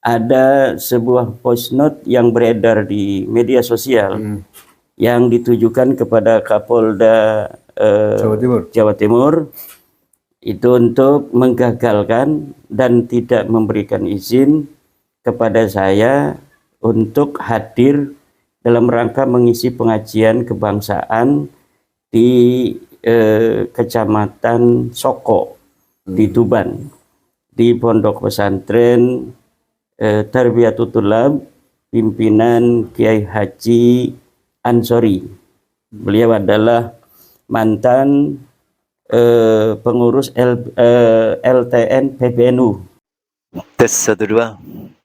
ada sebuah voice note yang beredar di media sosial yang ditujukan kepada Kapolda Jawa Timur itu untuk menggagalkan dan tidak memberikan izin kepada saya untuk hadir dalam rangka mengisi pengajian kebangsaan di Kecamatan Soko di Tuban, di Pondok Pesantren Tarbiyatul Thulab pimpinan Kiai Haji Ansori. Beliau adalah mantan pengurus LTN PBNU. Tes 1 2.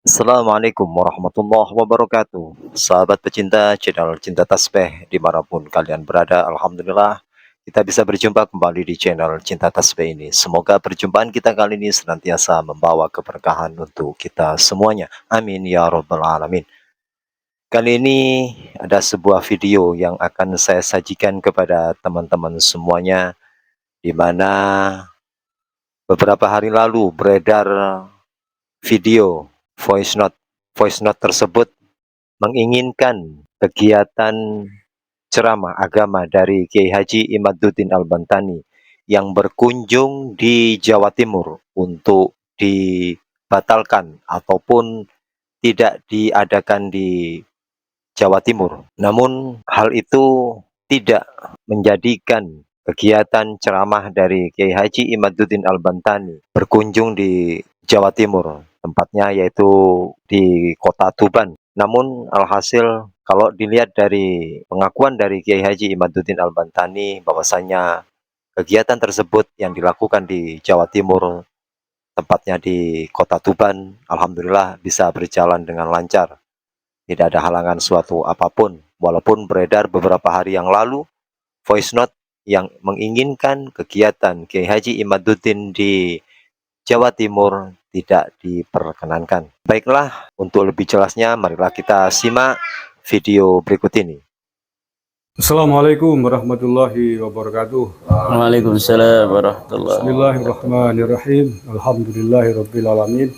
Assalamualaikum warahmatullahi wabarakatuh. Sahabat pecinta channel Cinta Tasbih dimanapun kalian berada, alhamdulillah kita bisa berjumpa kembali di channel Cinta Tasbih ini. Semoga perjumpaan kita kali ini senantiasa membawa keberkahan untuk kita semuanya. Amin ya rabbal alamin. Kali ini ada sebuah video yang akan saya sajikan kepada teman-teman semuanya, di mana beberapa hari lalu beredar video voice note tersebut menginginkan kegiatan ceramah agama dari Kiai Haji Imaduddin Al-Bantani yang berkunjung di Jawa Timur untuk dibatalkan ataupun tidak diadakan di Jawa Timur. Namun hal itu tidak menjadikan kegiatan ceramah dari Kiai Haji Imaduddin Al-Bantani berkunjung di Jawa Timur, tempatnya yaitu di kota Tuban. Namun alhasil kalau dilihat dari pengakuan dari Kiai Haji Imaduddin Al-Bantani bahwasanya kegiatan tersebut yang dilakukan di Jawa Timur, tempatnya di kota Tuban, alhamdulillah bisa berjalan dengan lancar. Tidak ada halangan suatu apapun, walaupun beredar beberapa hari yang lalu voice note yang menginginkan kegiatan Kiai Haji Imaduddin di Jawa Timur tidak diperkenankan. Baiklah, untuk lebih jelasnya marilah kita simak video berikut ini. Assalamualaikum warahmatullahi wabarakatuh. Waalaikumsalam warahmatullahi wabarakatuh. Bismillahirrahmanirrahim. Alhamdulillahirabbil alamin.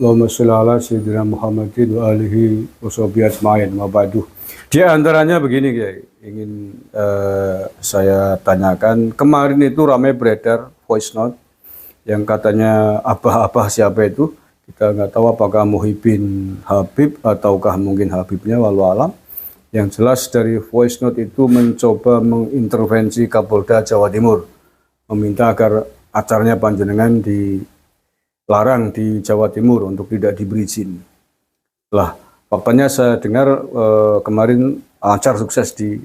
Allahumma sholli ala sayyidina Muhammadin wa alihi washabihi ajmain. Wa ba'du. Di antaranya begini, Kiai, ingin saya tanyakan. Kemarin itu ramai beredar voice note yang katanya abah-abah siapa itu, kita nggak tahu apakah Muhyiddin Habib ataukah mungkin Habibnya, walau alam. Yang jelas dari voice note itu mencoba mengintervensi Kapolda Jawa Timur, meminta agar acaranya panjenengan dilarang di Jawa Timur untuk tidak diberi izin. Lah, faktanya saya dengar kemarin acar sukses di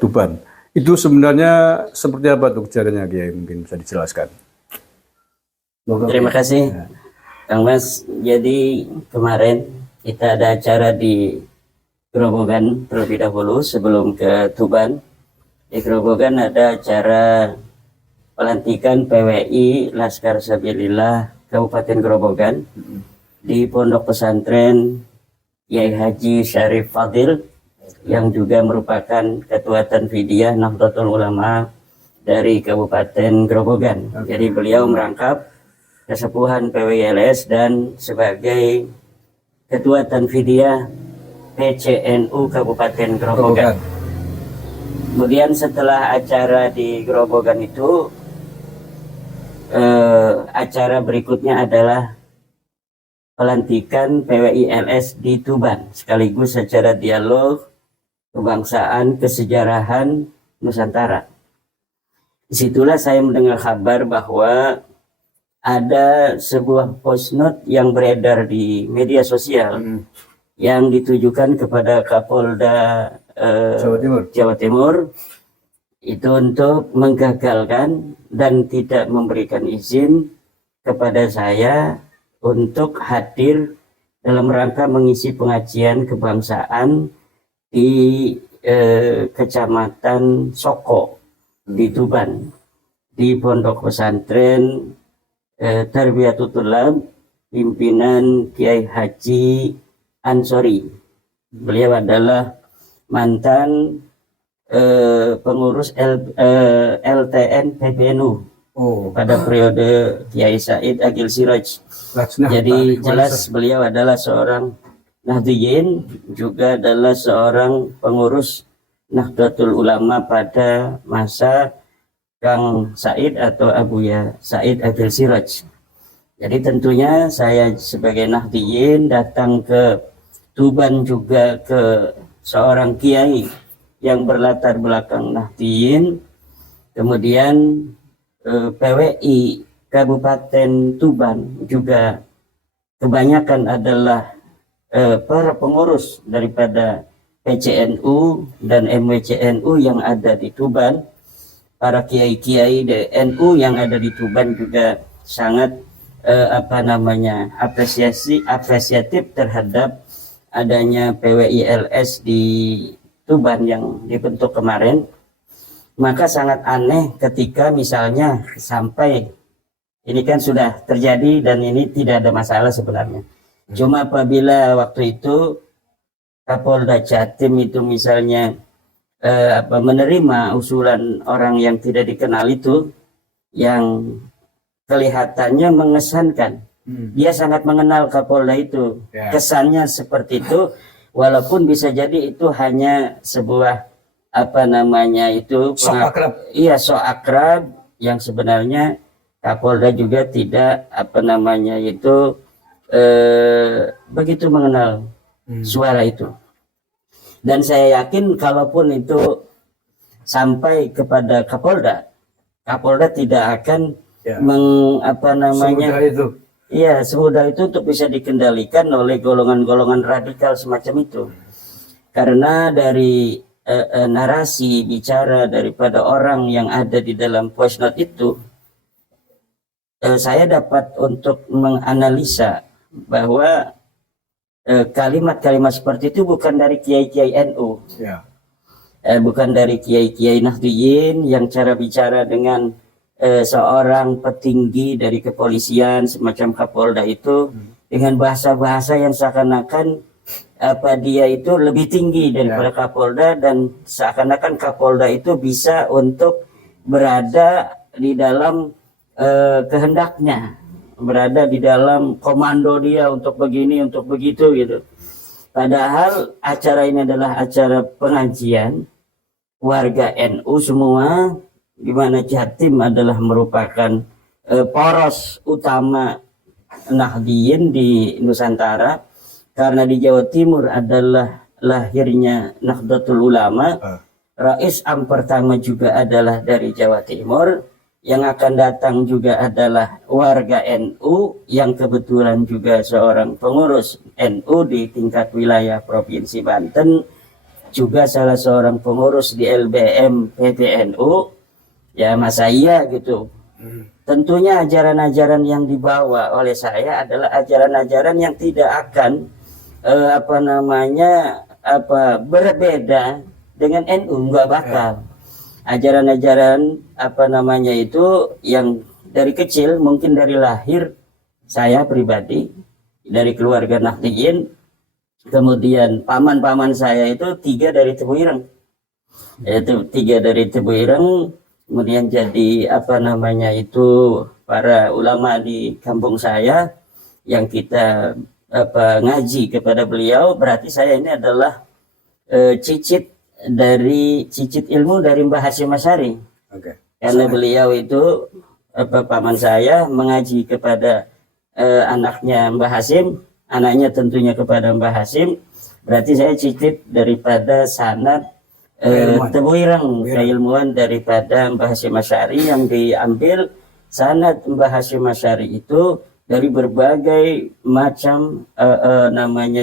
Tuban. Itu sebenarnya seperti apa tuh kejadiannya, Kiai? Mungkin bisa dijelaskan. Terima kasih, Kang Mas. Jadi kemarin kita ada acara di Grobogan terlebih dahulu sebelum ke Tuban. Di Grobogan ada acara pelantikan PWI Laskar Sabilillah Kabupaten Grobogan di Pondok Pesantren Kiai Haji Syarif Fadil yang juga merupakan Ketua Tanfidiyah Nahdlatul Ulama dari Kabupaten Grobogan. Jadi beliau merangkap kesepuhan PWILS dan sebagai Ketua Tanfidiyah PCNU Kabupaten Grobogan. Kemudian setelah acara di Grobogan itu, acara berikutnya adalah pelantikan PWILS di Tuban, sekaligus secara dialog kebangsaan kesejarahan Nusantara. Disitulah saya mendengar kabar bahwa ada sebuah voice note yang beredar di media sosial yang ditujukan kepada Kapolda Jawa Timur itu untuk menggagalkan dan tidak memberikan izin kepada saya untuk hadir dalam rangka mengisi pengajian kebangsaan di Kecamatan Soko di Tuban, di Pondok Pesantren Tarbiyatul Thulab pimpinan Kiai Haji Ansori. Beliau adalah mantan pengurus LTN PBNU Oh, pada periode Kiai Said Agil Siraj. Lajnah Jadi Ta'lim jelas beliau adalah seorang Nahdliyin, juga adalah seorang pengurus Nahdlatul Ulama pada masa Kang Said atau Abuya Said Agil Siraj. Jadi tentunya saya sebagai Nahdliyin datang ke Tuban juga ke seorang kiai yang berlatar belakang Nahdliyin, kemudian PWI Kabupaten Tuban juga kebanyakan adalah para pengurus daripada PCNU dan MWCNU yang ada di Tuban. Para kiai-kiai NU yang ada di Tuban juga sangat apresiatif terhadap adanya PWILS di Tuban yang dibentuk kemarin. Maka sangat aneh ketika misalnya sampai ini kan sudah terjadi dan ini tidak ada masalah sebenarnya. Cuma apabila waktu itu Kapolda Jatim itu misalnya menerima usulan orang yang tidak dikenal itu, yang kelihatannya mengesankan. Dia sangat mengenal Kapolda itu. Kesannya seperti itu, walaupun bisa jadi itu hanya sebuah sok akrab. Iya, sok akrab yang sebenarnya Kapolda juga tidak begitu mengenal suara itu. Dan saya yakin kalaupun itu sampai kepada Kapolda tidak akan semudah itu untuk bisa dikendalikan oleh golongan-golongan radikal semacam itu. Karena dari narasi bicara daripada orang yang ada di dalam voice note itu, saya dapat untuk menganalisa bahwa kalimat-kalimat seperti itu bukan dari kiai-kiai NU, bukan dari kiai-kiai Nahdliyin yang cara bicara dengan seorang petinggi dari kepolisian semacam Kapolda itu dengan bahasa-bahasa yang seakan-akan dia itu lebih tinggi daripada Kapolda, dan seakan-akan Kapolda itu bisa untuk berada di dalam kehendaknya, berada di dalam komando dia untuk begini, untuk begitu gitu. Padahal acara ini adalah acara pengajian warga NU semua, di mana Jatim adalah merupakan poros utama Nahdliyin di Nusantara, karena di Jawa Timur adalah lahirnya Nahdlatul Ulama. Rais Am pertama juga adalah dari Jawa Timur. Yang akan datang juga adalah warga NU yang kebetulan juga seorang pengurus NU di tingkat wilayah Provinsi Banten, juga salah seorang pengurus di LBM PBNU. Ya masa iya gitu. Tentunya ajaran-ajaran yang dibawa oleh saya adalah ajaran-ajaran yang tidak akan berbeda dengan NU, nggak bakal. Ajaran-ajaran itu yang dari kecil, mungkin dari lahir saya pribadi dari keluarga Nahdliyin, kemudian paman-paman saya itu 3 dari Tebuireng, yaitu 3 dari Tebuireng, kemudian jadi para ulama di kampung saya yang kita ngaji kepada beliau. Berarti saya ini adalah cicit ilmu dari Mbah Hasyim Asy'ari. Karena beliau itu paman saya mengaji kepada anaknya Mbah Hasyim, anaknya tentunya kepada Mbah Hasyim. Berarti saya cicit daripada sanad Tebuireng, keilmuan daripada Mbah Hasyim Asy'ari, yang diambil sanad Mbah Hasyim Asy'ari itu dari berbagai macam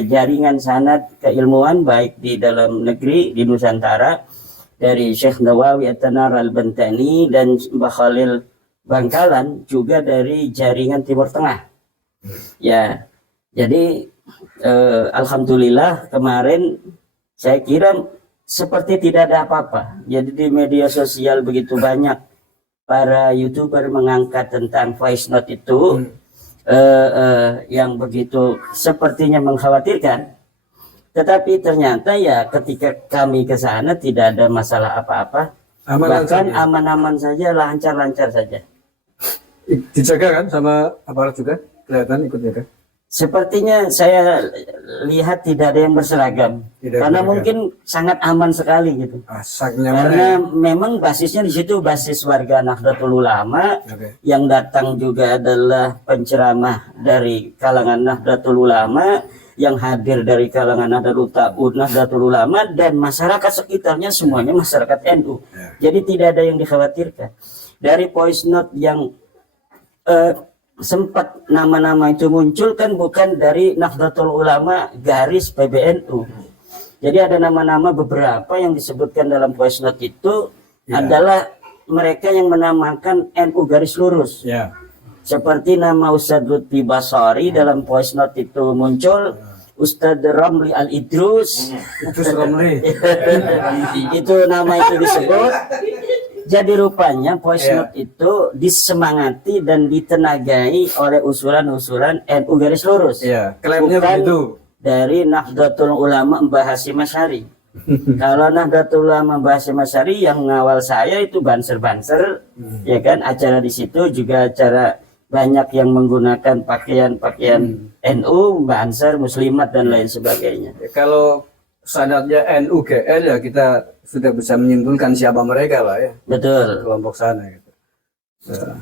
jaringan sanad keilmuan, baik di dalam negeri di Nusantara, dari Syekh Nawawi At-Tanar Al-Bantani dan Mbah Khalil Bangkalan, juga dari jaringan Timur Tengah. Ya, jadi alhamdulillah kemarin saya kira seperti tidak ada apa-apa. Jadi di media sosial begitu banyak para YouTuber mengangkat tentang voice note itu, yang begitu sepertinya mengkhawatirkan, tetapi ternyata ya ketika kami ke sana tidak ada masalah apa-apa, bahkan aman-aman saja, lancar-lancar saja. Dijaga kan sama aparat juga? Kelihatan ikut jaga? Sepertinya saya lihat tidak ada yang berseragam, Tidak karena berseragam. mungkin sangat aman sekali gitu. Saking Karena nyamannya. memang basisnya di situ basis warga Nahdlatul Ulama, Oke. yang datang juga adalah penceramah dari kalangan Nahdlatul Ulama, yang hadir dari kalangan Nahdlatul Ulama, dan masyarakat sekitarnya semuanya masyarakat NU. Ya. Jadi tidak ada yang dikhawatirkan. Dari voice note yang sempat nama-nama itu muncul kan bukan dari Nahdlatul Ulama garis PBNU. Jadi ada nama-nama beberapa yang disebutkan dalam voice note itu adalah mereka yang menamakan NU garis lurus. Ya. Seperti nama Ustadz Lutfi Basari dalam voice note itu muncul, Ustadz Ramli Al-Idrus, Itu Romli. itu nama itu disebut. Jadi rupanya voice note itu disemangati dan ditenagai oleh usulan-usulan NU garis lurus. Iya, klaimnya Bukan begitu. dari Nahdlatul Ulama Mbah Hasyim Asy'ari. Kalau Nahdlatul Ulama Mbah Hasyim Asy'ari yang ngawal saya itu banser-banser, ya kan, acara di situ juga acara banyak yang menggunakan pakaian-pakaian NU, banser, muslimat dan lain sebagainya. Kalau sanadnya NUGL ya kita sudah bisa menyimpulkan siapa mereka lah ya, Betul. kelompok sana gitu.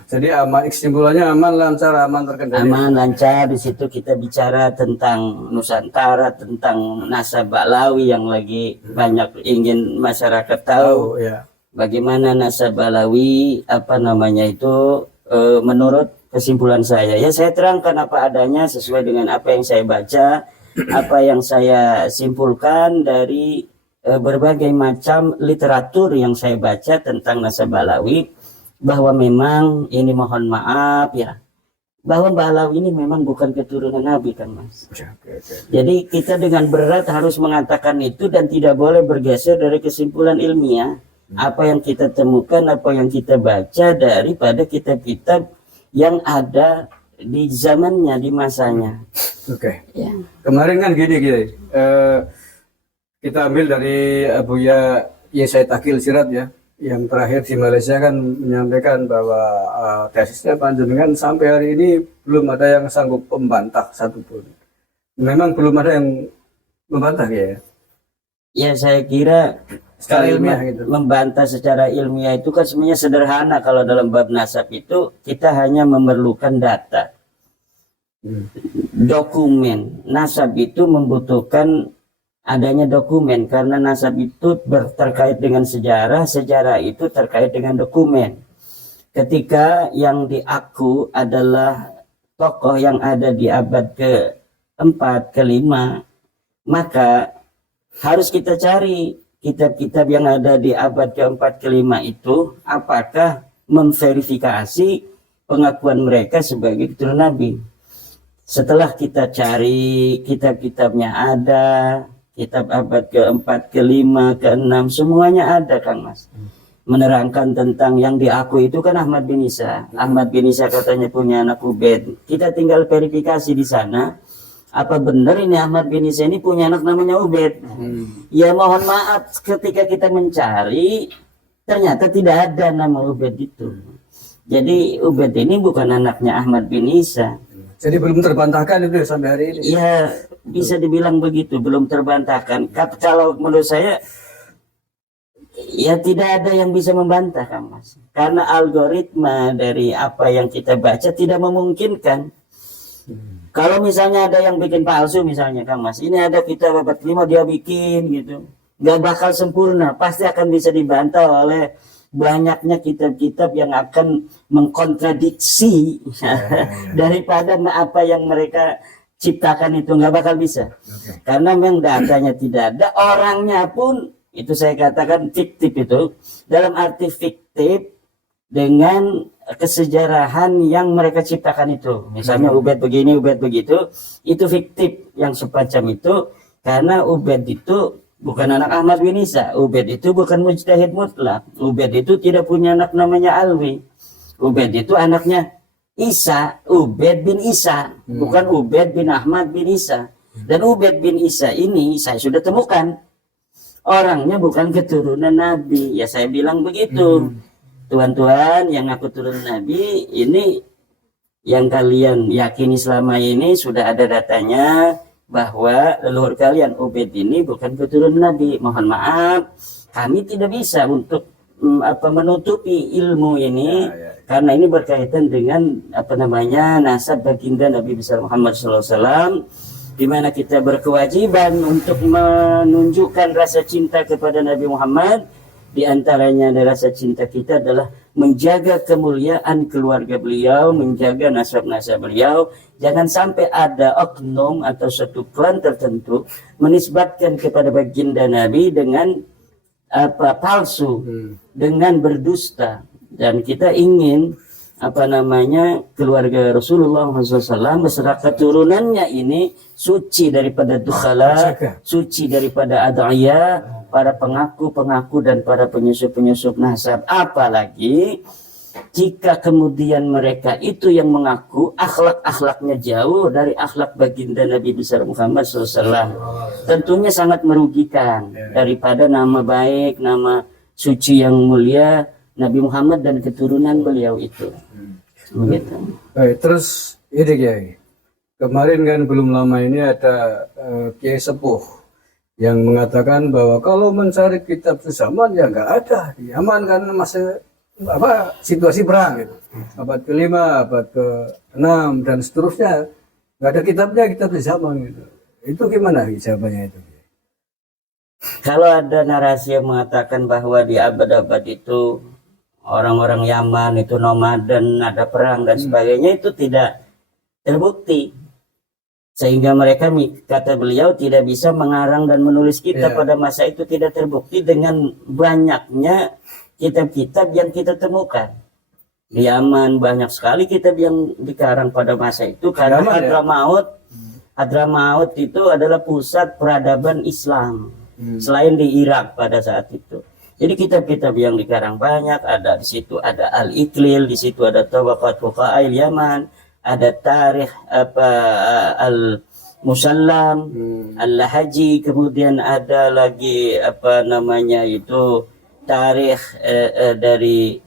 Jadi aman, kesimpulannya aman, lancar, aman, terkendali. Aman, lancar. Di situ kita bicara tentang Nusantara, tentang nasab Ba'lawi yang lagi banyak ingin masyarakat tahu. ya. Bagaimana nasab Ba'lawi, apa namanya itu, menurut kesimpulan saya. Ya saya terangkan apa adanya sesuai dengan apa yang saya baca, apa yang saya simpulkan dari berbagai macam literatur yang saya baca tentang nasab Ba'lawi, bahwa memang ini mohon maaf ya, bahwa Ba'lawi ini memang bukan keturunan Nabi kan Mas. Jadi kita dengan berat harus mengatakan itu dan tidak boleh bergeser dari kesimpulan ilmiah. Apa yang kita temukan, apa yang kita baca daripada kitab-kitab yang ada di zamannya, di masanya. Oke. Ya. Kemarin kan gini Kiai, kita ambil dari Buya Yesai Takil Sirat ya, yang terakhir di Malaysia kan menyampaikan bahwa tesisnya panjenengan sampai hari ini belum ada yang sanggup membantah satupun. Memang belum ada yang membantah ya. Ya saya kira Secara kalimat ilmiah gitu. membantah secara ilmiah itu kan sebenarnya sederhana. Kalau dalam bab nasab itu kita hanya memerlukan data, dokumen. Nasab itu membutuhkan adanya dokumen karena nasab itu terkait dengan sejarah, sejarah itu terkait dengan dokumen. Ketika yang diaku adalah tokoh yang ada di abad ke-4, ke-5, maka harus kita cari kitab-kitab yang ada di abad ke-4, ke-5 itu apakah memverifikasi pengakuan mereka sebagai keturunan Nabi. Setelah kita cari kitab-kitabnya ada, kitab abad ke-4, ke-5, ke-6 semuanya ada Kang Mas. Menerangkan tentang yang diakui itu kan Ahmad bin Isa. Ahmad bin Isa katanya punya anak Ubaid. Kita tinggal verifikasi di sana. Apa benar ini Ahmad bin Isa ini punya anak namanya Ubaid? Ya mohon maaf ketika kita mencari ternyata tidak ada nama Ubaid itu. Jadi Ubaid ini bukan anaknya Ahmad bin Isa. Jadi belum terbantahkan itu sampai hari ini. Ya bisa dibilang begitu, belum terbantahkan. Kalau menurut saya ya tidak ada yang bisa membantah Kang Mas. Karena algoritma dari apa yang kita baca tidak memungkinkan. Kalau misalnya ada yang bikin palsu misalnya Kang Mas, ini ada kitab abad 5 dia bikin gitu, nggak bakal sempurna, pasti akan bisa dibantah oleh banyaknya kitab-kitab yang akan mengkontradiksi daripada apa yang mereka ciptakan itu, nggak bakal bisa. Karena memang datanya tidak ada, orangnya pun itu saya katakan fiktif itu, dalam arti fiktif dengan kesejarahan yang mereka ciptakan itu. Misalnya Ubaid begini, Ubaid begitu, itu fiktif yang semacam itu, karena Ubaid itu bukan anak Ahmad bin Isa. Ubaid itu bukan mujtahid mutlak. Ubaid itu tidak punya anak namanya Alwi. Ubaid itu anaknya Isa, Ubaid bin Isa, bukan Ubaid bin Ahmad bin Isa. Dan Ubaid bin Isa ini saya sudah temukan orangnya bukan keturunan Nabi. Ya saya bilang begitu. Tuan-tuan yang aku turun Nabi ini yang kalian yakini selama ini sudah ada datanya bahwa leluhur kalian Ubaid ini bukan keturunan Nabi. Mohon maaf, kami tidak bisa untuk menutupi ilmu ini karena ini berkaitan dengan nasab baginda Nabi besar Muhammad SAW, di mana kita berkewajiban untuk menunjukkan rasa cinta kepada Nabi Muhammad. Di antaranya dari rasa cinta kita adalah menjaga kemuliaan keluarga beliau, menjaga nasab-nasab beliau. Jangan sampai ada oknum atau satu klan tertentu menisbatkan kepada baginda Nabi dengan palsu, dengan berdusta. Dan kita ingin keluarga Rasulullah SAW beserta keturunannya ini suci daripada dukhala, suci daripada ad'iyah, para pengaku-pengaku dan para penyusup-penyusup nasab. Apalagi jika kemudian mereka itu yang mengaku akhlak-akhlaknya jauh dari akhlak baginda Nabi besar Muhammad SAW, tentunya sangat merugikan daripada nama baik, nama suci yang mulia Nabi Muhammad dan keturunan beliau itu. Begitu. Terus ini Kiai, kemarin kan belum lama ini ada Kiai Sepuh yang mengatakan bahwa kalau mencari kitab sezaman ya nggak ada di Yaman kan masa situasi perang gitu. Abad ke-5, abad ke-6 dan seterusnya nggak ada kitabnya, kitab sezaman gitu. Itu gimana jawabannya itu? Kalau ada narasi yang mengatakan bahwa di abad-abad itu orang-orang Yaman itu nomaden, ada perang dan sebagainya, itu tidak terbukti. Sehingga mereka, kata beliau, tidak bisa mengarang dan menulis kitab pada masa itu, tidak terbukti dengan banyaknya kitab-kitab yang kita temukan. Di Yaman banyak sekali kitab yang dikarang pada masa itu, karena Hadramaut itu adalah pusat peradaban Islam selain di Irak pada saat itu. Jadi kitab-kitab yang dikarang banyak, ada di situ ada Al-Iqlil, di situ ada Tabaqat Fuqaha'il Yaman, ada Tarikh Al-Musallam, Al-Lahaji, kemudian ada lagi Tarikh dari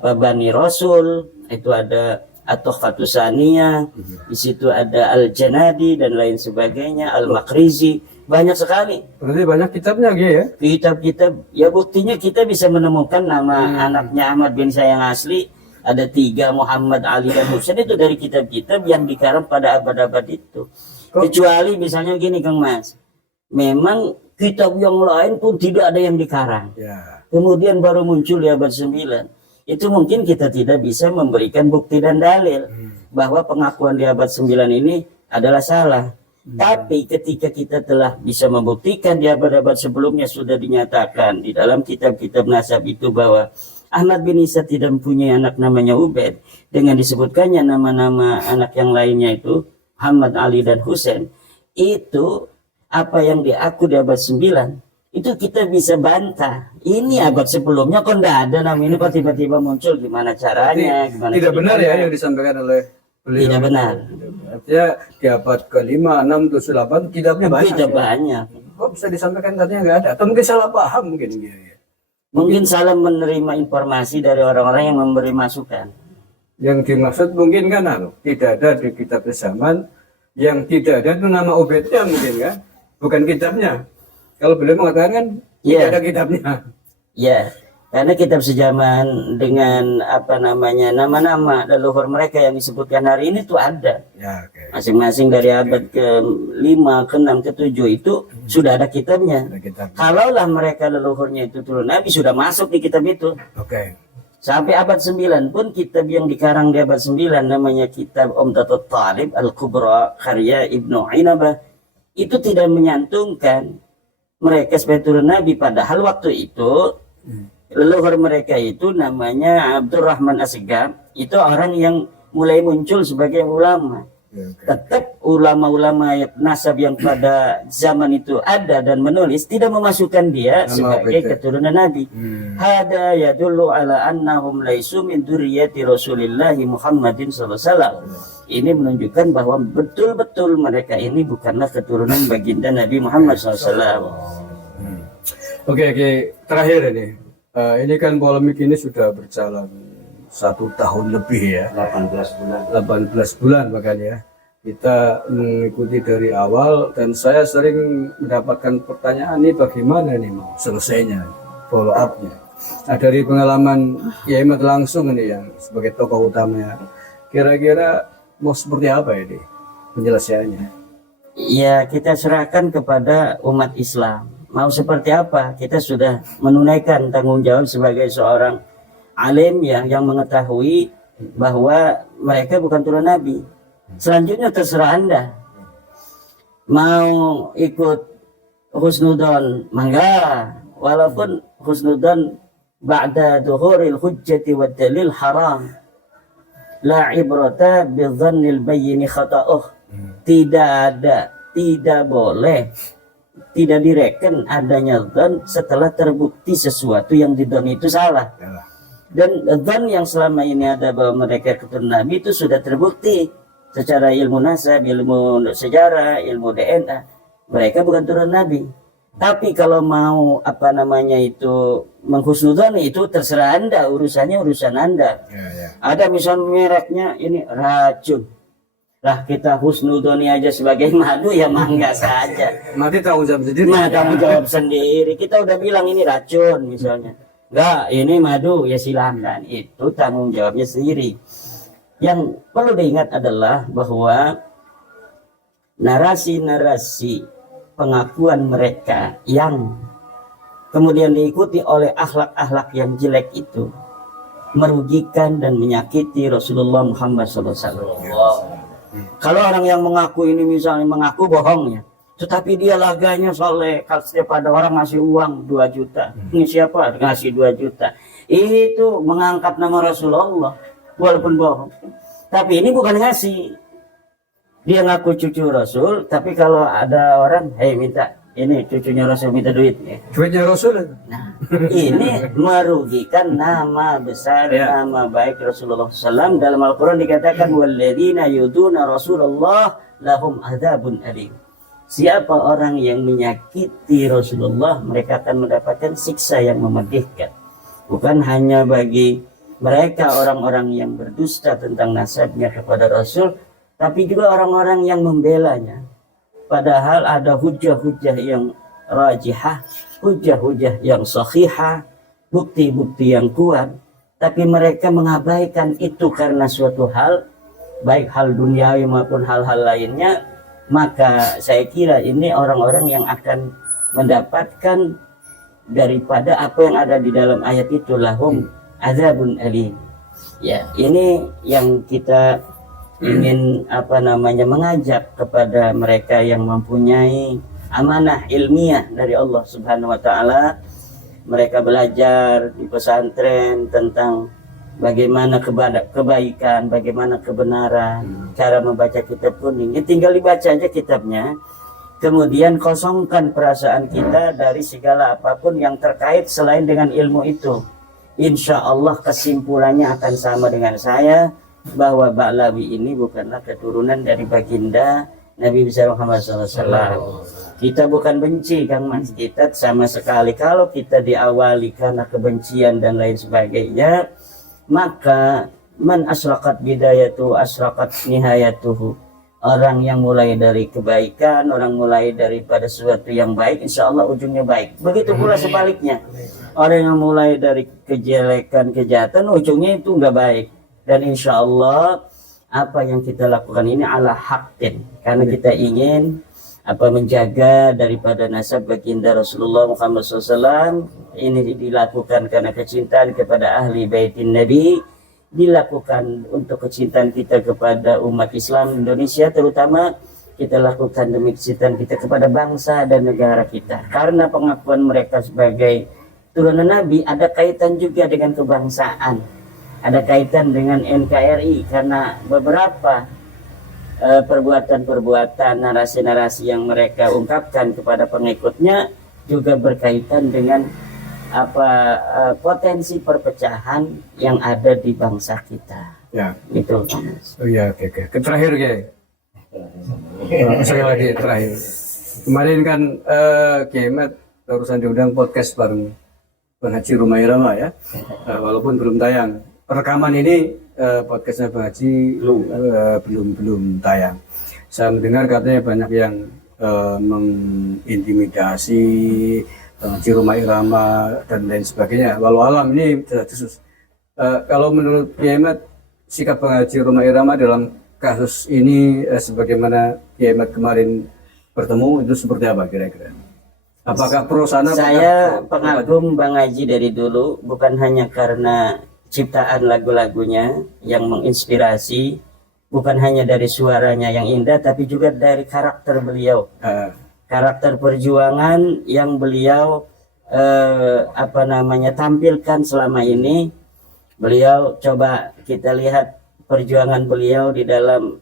Bani Rasul, itu ada At-Tuhfatus Tsaniyah, di situ ada Al-Janadi dan lain sebagainya, Al-Maqrizi. Banyak sekali. Berarti banyak kitabnya gitu ya? Kitab-kitab, ya buktinya kita bisa menemukan nama anaknya Ahmad bin Sayang asli, ada 3, Muhammad, Ali, dan Husain, itu dari kitab-kitab yang dikarang pada abad-abad itu. Kecuali misalnya gini Kang Mas, memang kitab yang lain pun tidak ada yang dikarang. Kemudian baru muncul di abad 9. Itu mungkin kita tidak bisa memberikan bukti dan dalil bahwa pengakuan di abad 9 ini adalah salah. Tapi ketika kita telah bisa membuktikan di abad-abad sebelumnya sudah dinyatakan di dalam kitab-kitab nasab itu bahwa Ahmad bin Isa tidak mempunyai anak namanya Ubaid, dengan disebutkannya nama-nama anak yang lainnya itu Muhammad, Ali, dan Husain, itu apa yang diaku di abad 9 itu kita bisa bantah. Ini abad sebelumnya kok tidak ada nama ini, kok tiba-tiba muncul, gimana caranya? Gimana tidak benar ya yang disampaikan oleh beliau? Tidak benar. Artinya di abad ke-5, 6, 7, 8 kitabnya banyak. Tidak banyak. Kok bisa disampaikan katanya nggak ada? Atau mungkin salah paham mungkin. Mungkin salah menerima informasi dari orang-orang yang memberi masukan. Yang dimaksud mungkin kan tidak ada di kitab zaman, yang tidak ada itu nama Ubaidnya mungkin kan, bukan kitabnya. Kalau beliau mengatakan kan tidak ada kitabnya. Ya, karena kitab sejaman dengan nama-nama leluhur mereka yang disebutkan hari ini tuh ada. Masing-masing dari abad ke-5, ke-6, ke-7 itu sudah ada kitabnya. Kalaulah mereka leluhurnya itu turun Nabi, sudah masuk di kitab itu. Sampai abad 9 pun kitab yang dikarang di abad 9 namanya kitab Umdatul Talib Al-Kubra karya Ibnu Inabah, itu tidak menyantumkan mereka sebagai turun Nabi, padahal waktu itu leluhur mereka itu namanya Abdurrahman As-Sigaf, itu orang yang mulai muncul sebagai ulama. Tetap ulama-ulama nasab yang pada zaman itu ada dan menulis tidak memasukkan dia sebagai keturunan Nabi. Hada yadullu ala annahum laisu min dzurriyyati Rasulillah Muhammadin sallallahu alaihi wasallam. Ini menunjukkan bahwa betul-betul mereka ini bukanlah keturunan baginda Nabi Muhammad SAW. Oke, terakhir ini. Ini kan polemik ini sudah berjalan 1 tahun lebih ya. 18 bulan. 18 bulan bahkan ya. Kita mengikuti dari awal dan saya sering mendapatkan pertanyaan ini bagaimana nih mau selesainya, follow up-nya. Nah dari pengalaman Kiai Ahmad langsung ini yang sebagai tokoh utamanya, kira-kira mau seperti apa ini penyelesaiannya? Ya kita serahkan kepada umat Islam. Mau seperti apa? Kita sudah menunaikan tanggung jawab sebagai seorang alim ya, yang mengetahui bahwa mereka bukan turun Nabi. Selanjutnya terserah Anda. Mau ikut husnudon, mangga. Walaupun husnudon ba'da duhuril hujjati wa dalil haram. La ibrata bidzannil bayyin khata'uh. Tidak ada, tidak boleh, tidak direken adanya dzan setelah terbukti sesuatu yang didon itu salah. Dan dzan yang selama ini ada bahwa mereka keturunan Nabi itu sudah terbukti secara ilmu nasab, ilmu sejarah, ilmu DNA. Mereka bukan turun Nabi. Tapi kalau mau menghusnudoni itu terserah Anda, urusannya urusan Anda. Ada misal mereknya ini racun. Lah kita husnudoni aja sebagai madu ya mangga saja. Nanti tanggung jawab sendiri. Nah, tanggung jawab sendiri. Kita udah bilang ini racun misalnya. Enggak, ini madu ya silakan. Itu tanggung jawabnya sendiri. Yang perlu diingat adalah bahwa narasi-narasi pengakuan mereka yang kemudian diikuti oleh akhlak-akhlak yang jelek itu merugikan dan menyakiti Rasulullah Muhammad SAW. Kalau orang yang mengaku ini misalnya mengaku bohongnya, tetapi dia laganya soleh, kalau setiap ada orang ngasih uang 2 juta, ini siapa ngasih 2 juta, itu mengangkat nama Rasulullah walaupun bohong. Tapi ini bukan ngasih, dia ngaku cucu Rasul, tapi kalau ada orang, hei minta, ini cucunya Rasul minta duit ya. Duitnya Rasul. Nah, ini merugikan nama besar, nama baik Rasulullah SAW. Dalam Al-Quran dikatakan walladzina yuduna Rasulullah lahum adzabun alim. Siapa orang yang menyakiti Rasulullah, mereka akan mendapatkan siksa yang memedihkan. Bukan hanya bagi mereka orang-orang yang berdusta tentang nasabnya kepada Rasul, tapi juga orang-orang yang membelanya. Padahal ada hujah-hujah yang rajihah, hujah-hujah yang sahihah, bukti-bukti yang kuat, tapi mereka mengabaikan itu karena suatu hal, baik hal duniawi maupun hal-hal lainnya. Maka saya kira ini orang-orang yang akan mendapatkan daripada apa yang ada di dalam ayat itu, lahum adzabun alim. Ya, ini yang kita ingin mengajak kepada mereka yang mempunyai amanah ilmiah dari Allah Subhanahu wa taala. Mereka belajar di pesantren tentang bagaimana kebaikan, bagaimana kebenaran, cara membaca kitab kuning. Ya, tinggal dibaca aja kitabnya. Kemudian kosongkan perasaan kita dari segala apapun yang terkait selain dengan ilmu itu. Insya Allah kesimpulannya akan sama dengan saya, bahwa Ba'lawi ini bukanlah keturunan dari baginda Nabi besar Muhammad SAW. Kita bukan benci Kang Mas, kita sama sekali. Kalau kita diawali karena kebencian dan lain sebagainya, maka man asraqat bidayatu asraqat nihayatuhu. Orang yang mulai dari kebaikan, orang mulai daripada sesuatu yang baik, insya Allah ujungnya baik. Begitu pula sebaliknya, orang yang mulai dari kejelekan, kejahatan, ujungnya itu enggak baik. Dan insya Allah apa yang kita lakukan ini ala haqqin, karena kita ingin menjaga daripada nasab baginda Rasulullah Muhammad SAW. Ini dilakukan karena kecintaan kepada ahli baitin Nabi, dilakukan untuk kecintaan kita kepada umat Islam Indonesia, terutama kita lakukan demi kecintaan kita kepada bangsa dan negara kita. Karena pengakuan mereka sebagai turunan Nabi ada kaitan juga dengan kebangsaan, ada kaitan dengan NKRI, karena beberapa perbuatan-perbuatan, narasi-narasi yang mereka ungkapkan kepada pengikutnya juga berkaitan dengan potensi perpecahan yang ada di bangsa kita. Ya, gitu. Oh ya, oke. Terakhir Kiai. Sekali lagi terakhir. Kemarin kan Kiai Ahmad barusan diundang podcast bareng Bang Haji Rumah Irama ya. Walaupun belum tayang. rekaman ini podcastnya Bang Haji belum tayang. Saya mendengar katanya banyak yang mengintimidasi Bang Haji Roma Irama dan lain sebagainya. Walau alam ini khusus. Kalau menurut Kiai Ahmad, sikap Bang Haji Roma Irama dalam kasus ini sebagaimana Kiai Ahmad kemarin bertemu itu seperti apa kira-kira? Apakah pro sana? Saya pengagum Bang Haji dari dulu, bukan hanya karena ciptaan lagu-lagunya yang menginspirasi, bukan hanya dari suaranya yang indah, tapi juga dari karakter beliau. Karakter perjuangan yang beliau tampilkan selama ini. Beliau, coba kita lihat perjuangan beliau di dalam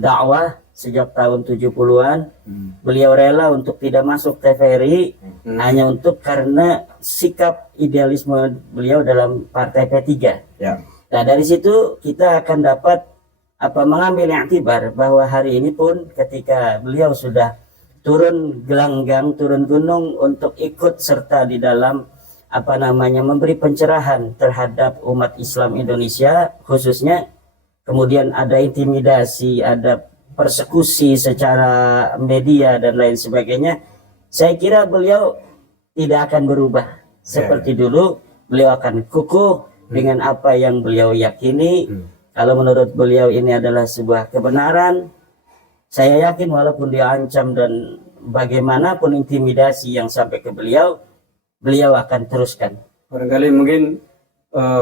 dakwah sejak tahun 70-an. Beliau rela untuk tidak masuk TVRI hanya untuk karena sikap idealisme beliau dalam partai P3. Ya. Nah, dari situ kita akan dapat mengambil iktibar bahwa hari ini pun ketika beliau sudah turun gelanggang, turun gunung untuk ikut serta di dalam memberi pencerahan terhadap umat Islam Indonesia khususnya, kemudian ada intimidasi, ada persekusi secara media dan lain sebagainya. Saya kira beliau tidak akan berubah seperti dulu. Beliau akan kukuh dengan apa yang beliau yakini. Kalau menurut beliau ini adalah sebuah kebenaran, saya yakin walaupun dia ancam dan bagaimanapun intimidasi yang sampai ke beliau akan teruskan. Barangkali mungkin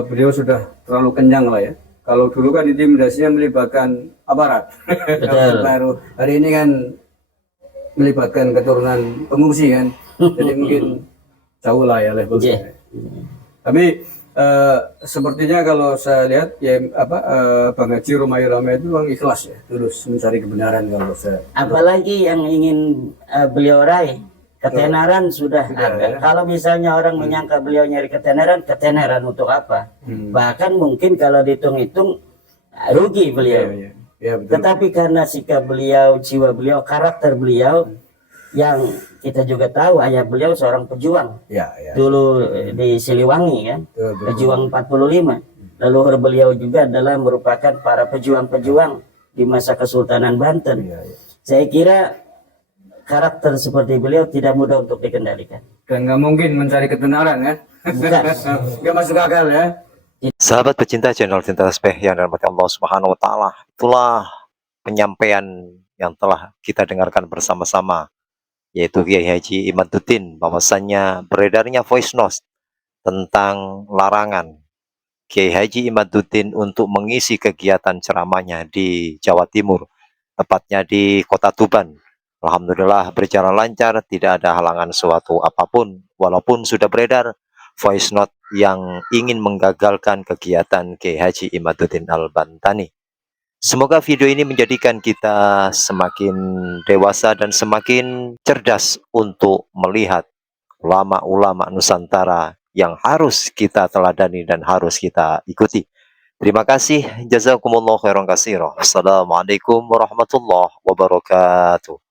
beliau sudah terlalu kenyang lah ya. Kalau dulu kan intimidasinya melibatkan aparat. Betul. Baru hari ini kan melibatkan keturunan pengungsi kan. Jadi mungkin jauh lah ya levelnya. Tapi sepertinya kalau saya lihat ya Bang Haji Roma Irama itu memang ikhlas ya, tulus mencari kebenaran kalau saya. Apalagi yang ingin beliau raih, ketenaran sudah ada. Kalau misalnya orang menyangka beliau nyari ketenaran untuk apa? Bahkan mungkin kalau dihitung-hitung rugi beliau. Ya, betul. Tetapi karena sikap beliau, jiwa beliau, karakter beliau, yang kita juga tahu ayah beliau seorang pejuang. Ya. Dulu di Siliwangi kan, pejuang 45. Leluhur beliau juga adalah merupakan para pejuang-pejuang di masa Kesultanan Banten. Saya kira karakter seperti beliau tidak mudah untuk dikendalikan. Dan nggak mungkin mencari ketenaran ya. Bukan. Nggak masuk akal ya. Sahabat pecinta channel Cinta Tasbih yang dirahmati Allah Subhanahu wa taala, itulah penyampaian yang telah kita dengarkan bersama-sama, yaitu Kiai Haji Imaduddin, bahwasannya beredarnya voice note tentang larangan Kiai Haji Imaduddin untuk mengisi kegiatan ceramahnya di Jawa Timur, tepatnya di Kota Tuban. Alhamdulillah berjalan lancar, tidak ada halangan suatu apapun, walaupun sudah beredar voice note yang ingin menggagalkan kegiatan Kiai Haji Imaduddin Al-Bantani. Semoga video ini menjadikan kita semakin dewasa dan semakin cerdas untuk melihat ulama-ulama Nusantara yang harus kita teladani dan harus kita ikuti. Terima kasih. Jazakumullah khairan katsira. Assalamualaikum warahmatullahi wabarakatuh.